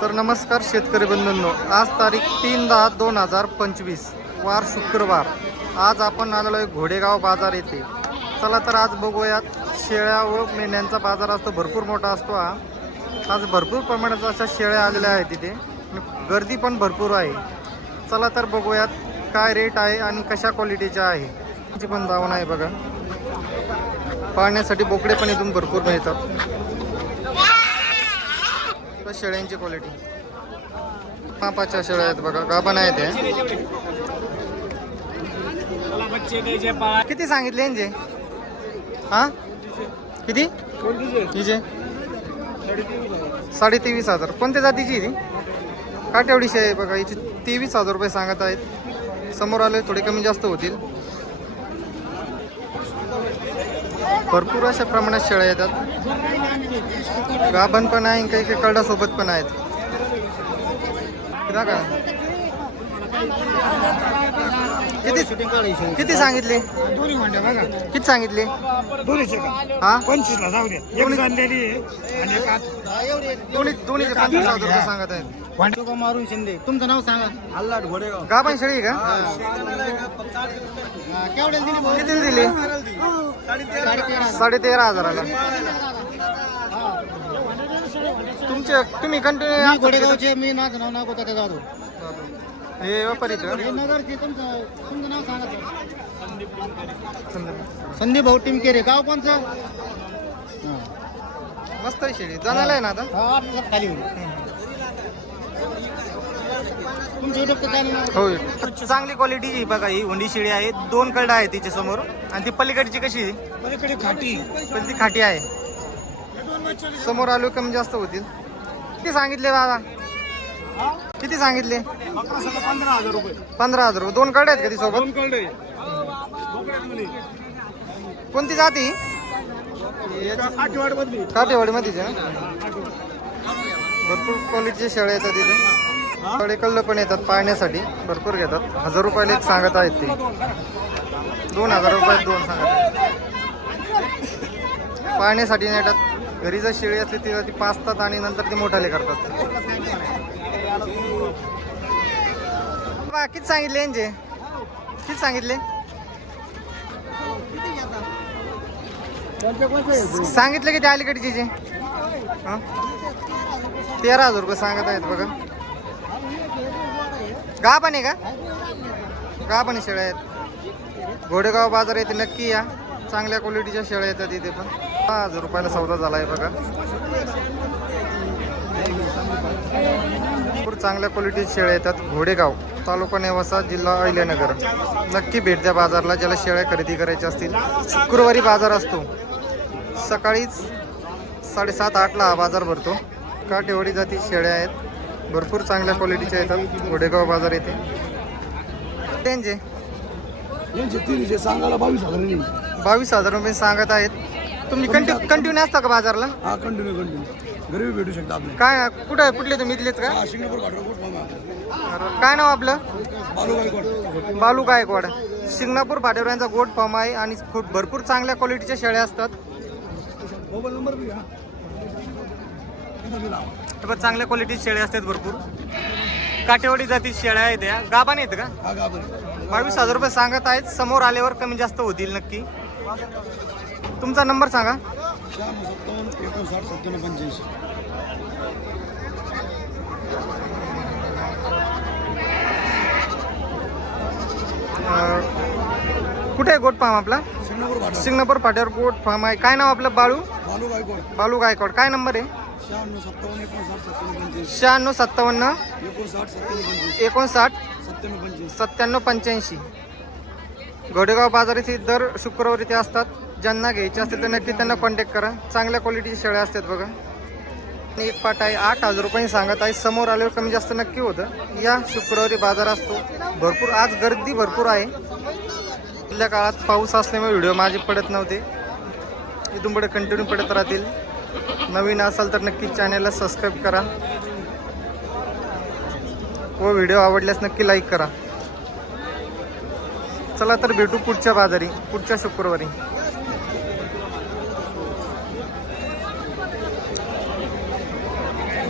तर नमस्कार शेतकरी बंधूंनो. आज तारीख तीन दहा दोन हजार पंचवीस वार शुक्रवार. आज आपण आलेलो आहे घोडेगाव बाजार येथे. चला तर आज बघूयात शेळ्या व मेंढ्यांचा बाजार असतो भरपूर मोठा असतो हा. आज भरपूर प्रमाणात अशा शेळ्या आलेल्या आहेत तिथे गर्दी पण भरपूर आहे. चला तर बघूयात काय रेट आहे आणि कशा क्वालिटीच्या आहे. पण जाऊन आहे बघा. पाळण्यासाठी बोकडे पण इथून भरपूर मिळतात. शेळ्यांची क्वालिटी मापाच्या शेळ्या आहेत बघा गाभण आहेत हे. किती सांगितले यांचे? हा? किती? हिचे? साडे तेवीस हजार. कोणत्या जातीची ती? काटेवडी शेळी आहे बघा हिची तेवीस हजार रुपये सांगत आहेत. समोर आले थोडे कमी जास्त होतील. भरपूर अशा प्रमाणात शेळ्या येतात. गाभण पण आहे काही काही कलडा सोबत पण आहेत. किती का? किती किती सांगितले? दोन्ही म्हणते बघा. किती सांगितले? का? हा? पंचवीस ला जाऊ दोन्ही- दोन्ही पंचवीस हजार रुपये सांगत आहेत. मारून शिंदे. तुमचं नाव सांगा. अल्लाट घोडेगाव. गाभण शेळी आहे का? केवढ्याला दिली किती साडे तेरा हजाराला. तुमचे तुम्ही मी कंटिन्यू घोडेगावचे मी माझं नाव नाव त्या जाधव हे व्यापारी आहेत हे नगरचे तुमचं तुमचं नाव सांगा सर. का? संदीप भाऊ टिमकेरे गाव कोणचं? हा. मस्त आहे शेळी. जाणायला आहे ना आता? हा, आठ दिवसात खाली होईल. तुमचं युट्यूबचं चॅनल हो. चांगली क्वालिटीची बघा ही हुंडी शिडी आहे. दोन कलडा आहे तिच्या समोर. आणि ती पलीकडची कशी आहे? पलीकडे खाटी. पण ती खाटी आहे. समोर आलो कमी जास्त होतील. किती सांगितले दादा? किती सांगितले? पंधरा हजार रुपये. पंधरा हजार रुपये दोन कलडे आहेत का ती सोबत? कोणती जाती? काटेवाडी मध्ये भरपूर क्वालिटीचे शेळ्या येतात तिथे कडे कल्ल पण येतात पाळण्यासाठी. भरपूर घेतात. हजार रुपयाला एक सांगत आहेत ते. दोन हजार रुपयात दोन सांगत पाळण्यासाठी नेतात घरी जर शेळी असली तिला ती पाचतात आणि नंतर ती मोठाले करतात बा, किती सांगितले यांचे? किती सांगितले? सांगितलं की ते अलीकडचे जे? तेरा हजार रुपये सांगत आहेत बघा. गा पण आहे का? गा पण आहे शेळ्या आहेत. घोडेगाव बाजार येते नक्की या. चांगल्या क्वालिटीच्या शेळ्या येतात इथे पण. हजार रुपयाला सौदा झाला आहे बघा. भरपूर चांगल्या क्वालिटीच्या शेळ्या येतात. घोडेगाव तालुका नेवासा जिल्हा अहिल्यानगर. नक्की भेट द्या बाजारला ज्याला शेळ्या खरेदी करायच्या असतील. शुक्रवारी बाजार असतो. सकाळीच साडेसात आठला हा बाजार भरतो. काटेवाडी जाती शेळ्या आहेत. भरपूर चांगल्या क्वालिटीच्या येतात. घोडेगाव बाजार येथे त्यांचे बावीस हजार रुपये सांगत आहेत. तुम्ही कंटिन्यू कंटिन्यू असता का बाजारला? हा कंटिन्यू कंटिन्यू घरी बी भेटू शकता आपले काय कुठं आहे? कुठले तुम्ही? इथलेच का? हा मामा काय नाव आपलं? बालू गायकवाड. बालू गायकवाड. शिंगणापूर फाट्यावर यांचा गोट फार्म आहे आणि खूप भरपूर चांगल्या क्वालिटीच्या शेळ्या असतात. मोबाईल नंबर बी तिथं बी लावा. तर पण चांगल्या क्वालिटीचे शेळ्या असतात भरपूर. काटेवाडी जाती शेळ्या आहेत या. गाभान आहेत का? हा बावीस हजार रुपये सांगत आहेत. समोर आल्यावर कमी जास्त होतील नक्की. तुमचा नंबर सांगा. शहाण्णव सत्तावन्न एकोणसाठ सत्त्याण्णव पंच्याऐंशी अं, कुठे आहे गोट फार्म आपला? घाटला सिंगणापूर फाट्यावर गोट फार्म आहे. काय नाव आपलं? बाळू? बालू गायकवाड. बालू गायकवाड. काय नंबर आहे? शहाण्णव सत्तावन्न एकोणसाठ सत्त्याण्णव पंच्याऐंशी शहाण्णव सत्तावन्न. एकोणसाठ सत्त्याण्णव पंच्याऐंशी एकोणसाठ. सत्त्याण्णव पंच्याऐंशी सत्त्याण्णव पंच्याऐंशी. घोडेगाव बाजार इथे दर शुक्रवारी ते असतात. ज्यांना घ्यायचे असतील तर नक्की त्यांना कॉन्टॅक्ट करा. चांगल्या क्वालिटीची शेळ्या असतात बघा. आणि एक पाट आहे आठ हजार रुपयांनी सांगत आहे समोर आल्यावर कमी जास्त नक्की होतं. या शुक्रवारी बाजार असतो. भरपूर आज गर्दी भरपूर आहे. पहिल्या काळात पाऊस असल्यामुळे व्हिडिओ माझे पडत नव्हते. इथून पुढे कंटिन्यू पडत राहतील. नवीन असाल तर नक्की चॅनलला सबस्क्राईब करा. व व्हिडिओ आवडल्यास नक्की लाईक करा. चला तर भेटू पुढच्या बाजारी पुढच्या शुक्रवारी.